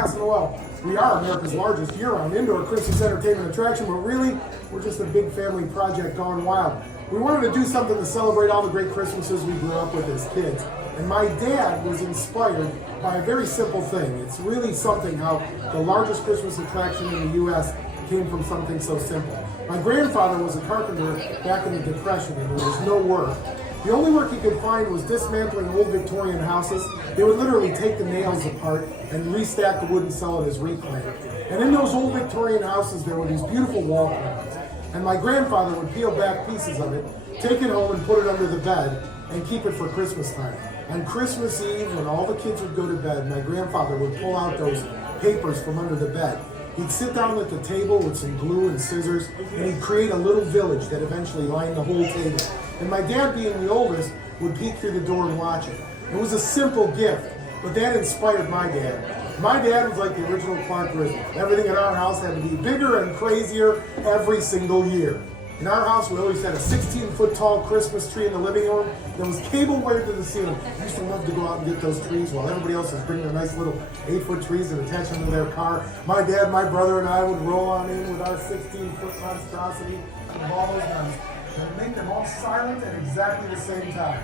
Castle Noel. We are America's largest year-round indoor Christmas entertainment attraction, but really, we're just a big family project gone wild. We wanted to do something to celebrate all the great Christmases we grew up with as kids. And my dad was inspired by a very simple thing. It's really something how the largest Christmas attraction in the U.S. came from something so simple. My grandfather was a carpenter back in the Depression, and there was no work. The only work he could find was dismantling old Victorian houses. They would literally take the nails apart and restack the wood and sell it as reclaim. And in those old Victorian houses, there were these beautiful wall crowns. And my grandfather would peel back pieces of it, take it home and put it under the bed, and keep it for Christmas time. On Christmas Eve, when all the kids would go to bed, my grandfather would pull out those papers from under the bed. He'd sit down at the table with some glue and scissors, and he'd create a little village that eventually lined the whole table. And my dad, being the oldest, would peek through the door and watch it. It was a simple gift, but that inspired my dad. My dad was like the original Clark Griswold. Everything in our house had to be bigger and crazier every single year. In our house, we always had a 16-foot tall Christmas tree in the living room that was cable wired to the ceiling. I used to love to go out and get those trees while everybody else was bringing their nice little 8-foot trees and attach them to their car. My dad, my brother, and I would roll on in with our 16-foot monstrosity and all those guns and make them all silent at exactly the same time.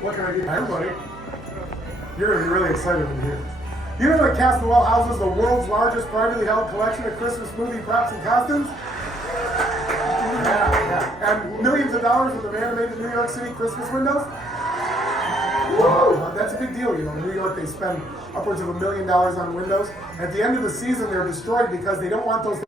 What can I do? Everybody, you're going to be really excited when you hear this. You know that Castle Noel houses the world's largest privately held collection of Christmas movie props and costumes? Yeah. And millions of dollars worth of animated New York City Christmas windows? Whoa! That's a big deal. You know, in New York, they spend upwards of $1 million on windows. At the end of the season, they're destroyed because they don't want those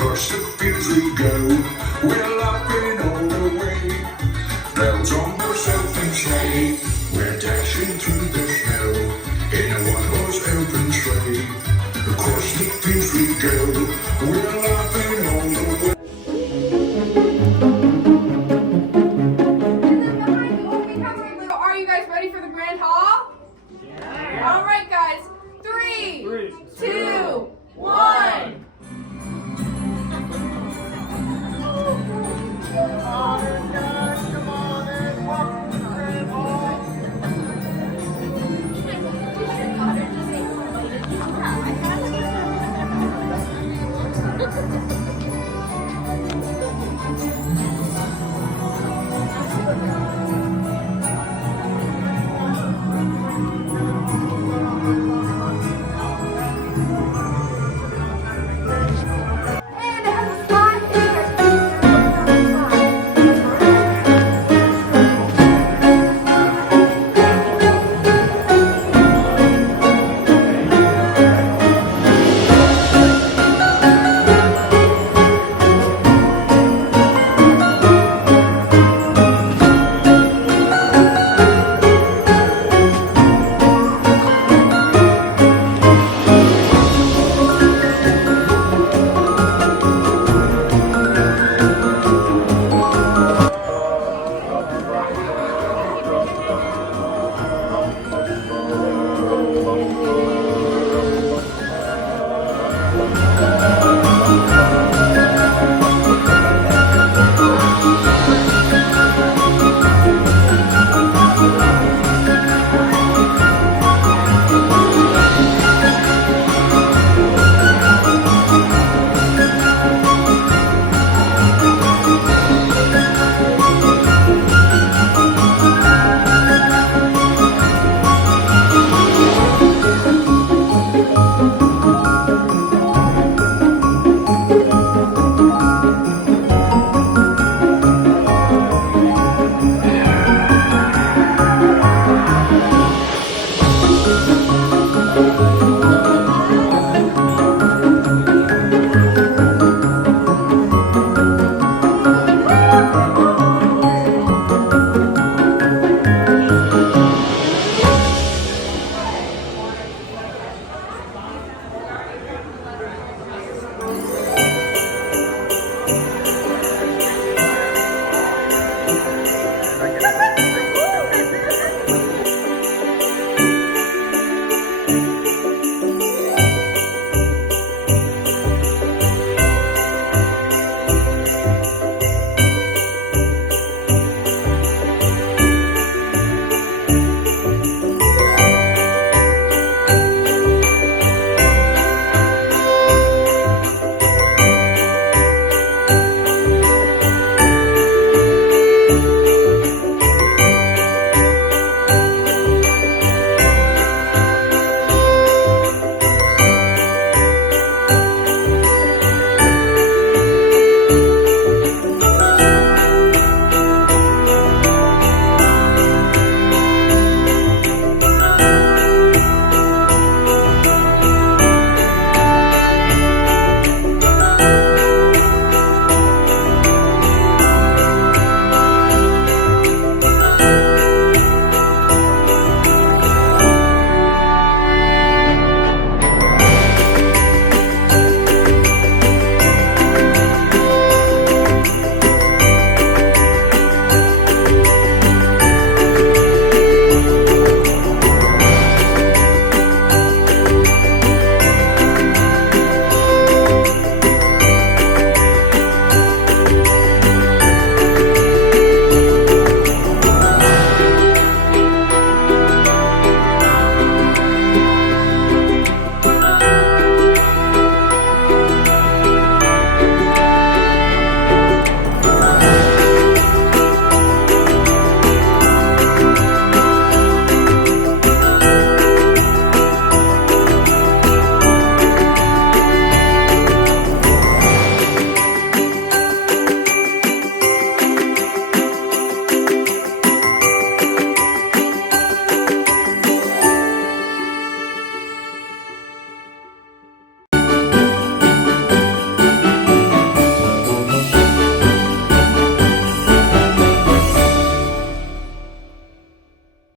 Across the fields we go, we're laughing all the way. Bells on the open sleigh, we're dashing through the snow in a one-horse open sleigh. Across the fields we go, we're laughing all the way. Are you guys ready for the grand hall? Yeah. All right, guys. 3, 2, 1. Come on in, guys, come on in. Welcome to the Grand Hall. I had to.